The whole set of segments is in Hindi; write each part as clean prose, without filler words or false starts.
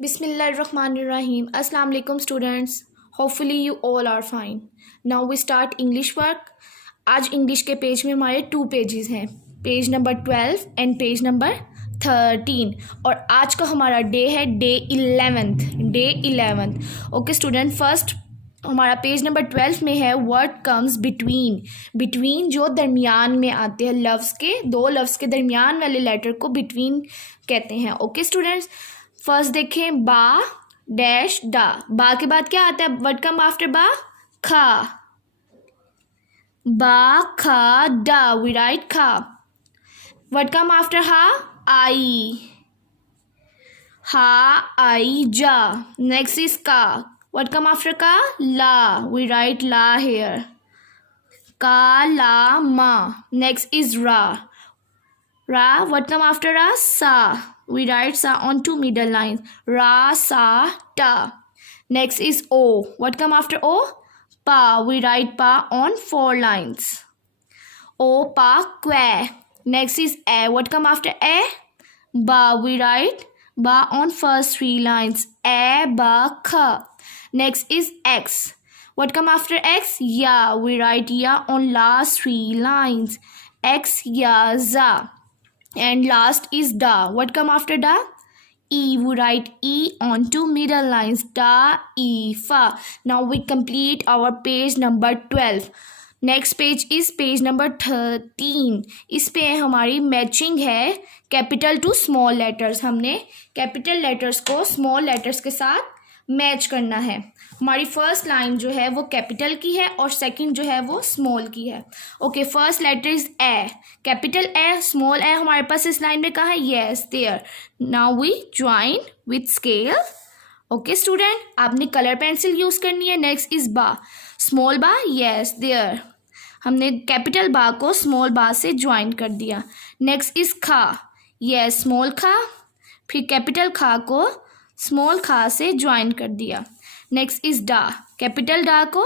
Bismillahirrahmanirrahim. Assalamu alaikum students. Hopefully you all are fine. Now we start English work. आज इंग्लिश के पेज में हमारे 2 पेजेस हैं, page number 12 and page number 13। और आज का हमारा डे है day 11th। Okay student, first हमारा पेज नंबर 12 में है वर्ड कम्स बिटवीन जो दरमियान में आते हैं, लफ्ज़ के, दो लफ्ज़ के दरमियान वाले लेटर को बिटवीन कहते हैं। ओके स्टूडेंट्स, फर्स्ट देखें, बा डैश डा। बा के बाद क्या आता है? वर्ड कम आफ्टर बा? खा। बा खा डा, वी राइट खा। वर्ड कम आफ्टर हा? आई। हा आई जा। नेक्स्ट इज का। वर्ड कम आफ्टर का? ला, वी राइट ला हेयर। का ला मा। नेक्स्ट इज रा। Ra, what come after ra? Sa. We write sa on 2 middle lines. Ra, sa, ta. Next is o. What come after o? Pa. We write pa on 4 lines. O, pa, que. Next is a. What come after a? Ba. We write ba on first 3 lines. A, ba, kha. Next is x. What come after x? Ya. We write ya on last 3 lines. X, ya, za. And last is da. What come after da? E. We write e on 2 middle lines. Da, e, fa. Now we complete our page number 12. Next page is page number 13. इस पे हमारी मैचिंग है कैपिटल टू स्मॉल लेटर्स। हमने कैपिटल लेटर्स को स्मॉल लेटर्स के साथ मैच करना है। हमारी फर्स्ट लाइन जो है वो कैपिटल की है और सेकंड जो है वो स्मॉल की है। Okay, first letter is A, capital A, small A हमारे पास इस लाइन में कहाँ है? Yes, there. Now we join with scale. Okay student, आपने कलर पेंसिल यूज करनी है। नेक्स्ट इज बा, स्मॉल बा, यस देयर। हमने कैपिटल बा को स्मॉल बा से ज्वाइन कर दिया। नेक्स्ट इज खा, यस, स्मॉल खा। फिर कैपिटल खा को स्मॉल खा से ज्वाइन कर दिया। नेक्स्ट इज डा, कैपिटल डा को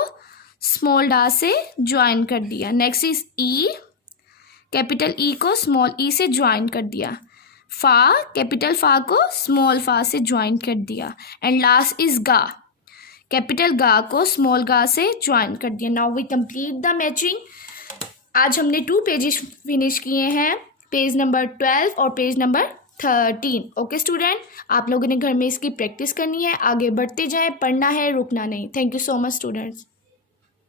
स्मॉल डा से ज्वाइन कर दिया। Next is E, capital E को स्मॉल ई से ज्वाइन कर दिया। फा, कैपिटल फा को स्मॉल फा से ज्वाइन कर दिया। एंड लास्ट इज गा, कैपिटल गा को स्मॉल गा से ज्वाइन कर दिया। Now we complete the matching. आज हमने 2 पेजेस फिनिश किए हैं, पेज नंबर 12 और पेज नंबर 13। ओके स्टूडेंट, आप लोगों ने घर में इसकी प्रैक्टिस करनी है, आगे बढ़ते जाएं, पढ़ना है, रुकना नहीं। Thank you so much students.